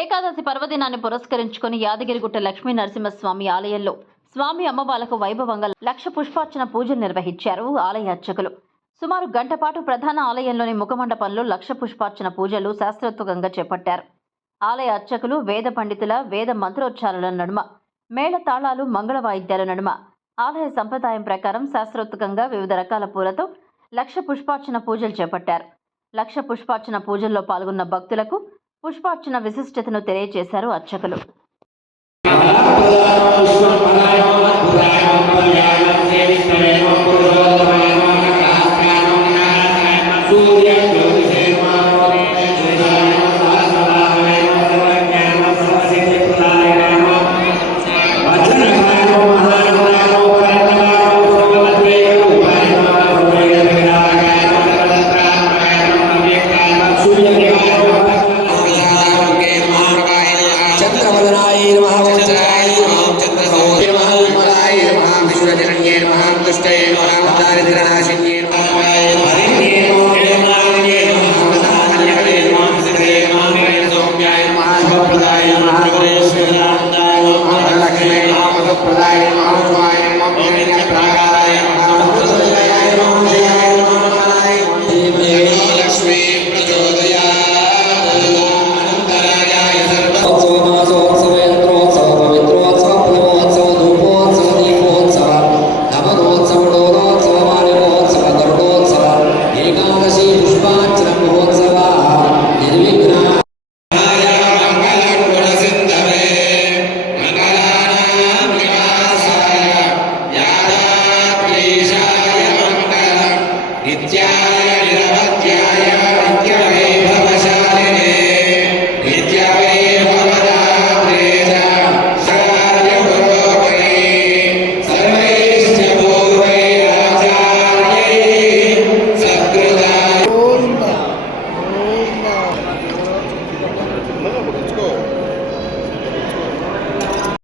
ఏకాదశి పర్వదినాన్ని పురస్కరించుకుని యాదగిరిగుట్ట లక్ష్మీ నరసింహస్వామి ఆలయంలో స్వామి అమ్మవార్లకు వైభవంగా లక్ష పుష్పార్చన పూజలు నిర్వహించారు ఆలయ అర్చకులు. సుమారు గంట పాటు ప్రధాన ఆలయంలోని ముఖమండపంలో లక్ష పుష్పార్చన పూజలు శాస్త్రోత్వకంగా చేపట్టారు. ఆలయ అర్చకులు వేద పండితుల వేద మంత్రోచ్చారాల నడుమ మేళ తాళాలు మంగళ వాయిద్యాల నడుమ ఆలయ సంప్రదాయం ప్రకారం శాస్త్రోత్వకంగా వివిధ రకాల పూలతో లక్ష పుష్పార్చన పూజలు చేపట్టారు. లక్ష పుష్పార్చన పూజల్లో పాల్గొన్న భక్తులకు పుష్పార్చన విశిష్టతను తెలియజేశారు అర్చకులు. providing Yeah.